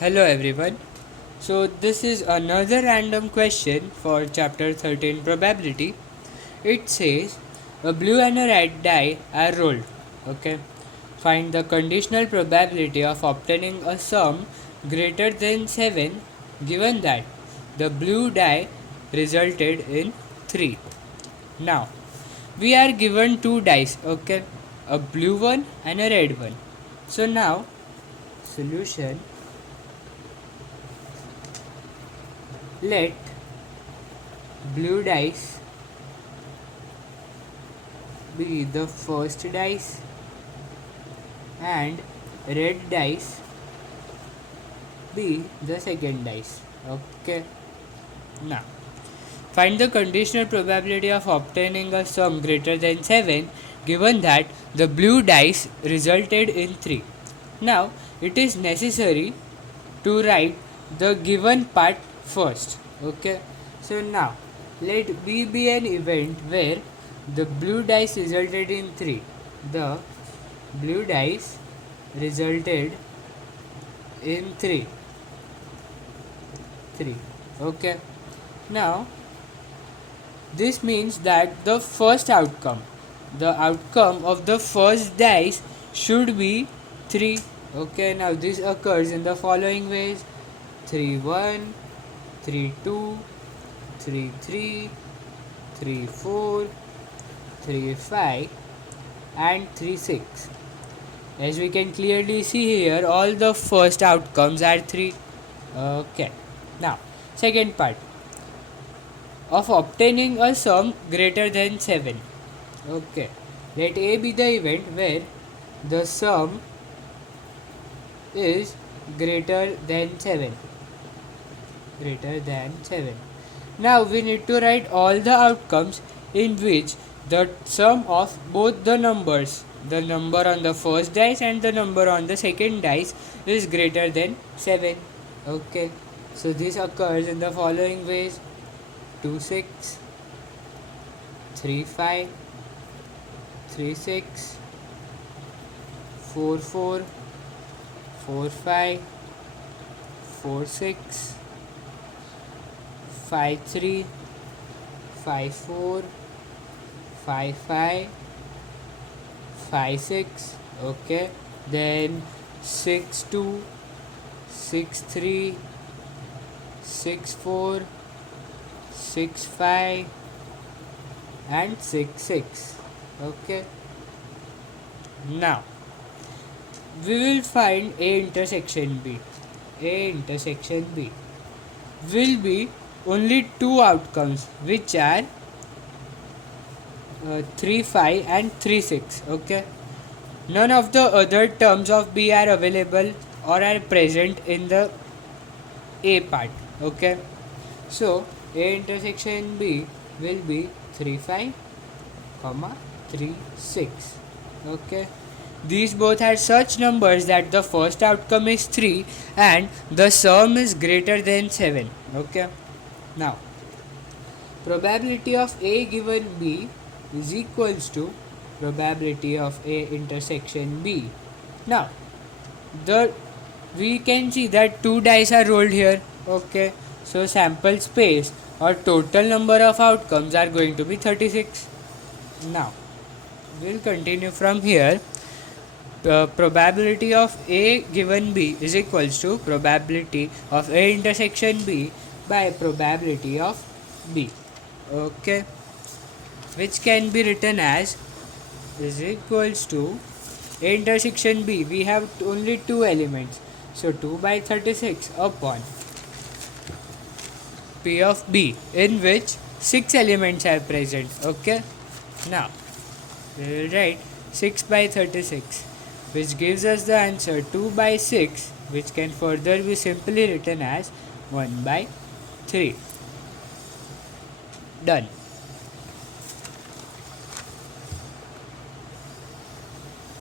Hello everyone. So this is another random question for chapter 13 probability. It says a blue and a red die are rolled. Okay. Find the conditional probability of obtaining a sum greater than 7 given that the blue die resulted in 3. Now we are given two dice, okay? A blue one and a red one. So now solution, let blue dice be the first dice and red dice be the second dice. Okay. Now find the conditional probability of obtaining a sum greater than 7 given that the blue dice resulted in 3. Now it is necessary to write the given part first. Okay. So now let B be an event where the blue dice resulted in 3. The blue dice resulted in 3. Okay. Now this means that the outcome of the first dice should be 3. Okay, now this occurs in the following ways: 3 1, 3 2, 3 3, 3 4, 3 5, and 3 6. As we can clearly see here, all the first outcomes are 3. Okay, now second part of obtaining a sum greater than 7. Okay, let A be the event where the sum is greater than 7. Now we need to write all the outcomes in which the sum of both the numbers, the number on the first dice and the number on the second dice, is greater than 7. Okay, so this occurs in the following ways: 2 6, 3 5, 3 6, 4 4, 4 5, 4 6, 5 3, 5 4, 5 5, 5 6. Okay, then 6 2, 6 3, 6 4, 6 5, and 6 6. Okay, now we will find A intersection B. A intersection B will be only two outcomes, which are 3 5 and 3 6. Okay, none of the other terms of B are available or are present in the A part. Okay, so A intersection B will be 3 5, 3 6. Okay, these both are such numbers that the first outcome is 3 and the sum is greater than 7. Okay, now probability of A given B is equals to probability of A intersection B. Now the we can see that two dice are rolled here. Okay, so sample space or total number of outcomes are going to be 36. Now we'll continue from here. Probability of A given B is equals to probability of A intersection B by probability of B. Okay, which can be written as is equals to A intersection B. We have only two elements, so 2 by 36 upon P of B, in which 6 elements are present. Okay, now we will write 6 by 36, which gives us the answer 2 by 6, which can further be simply written as 1 by 3. Done.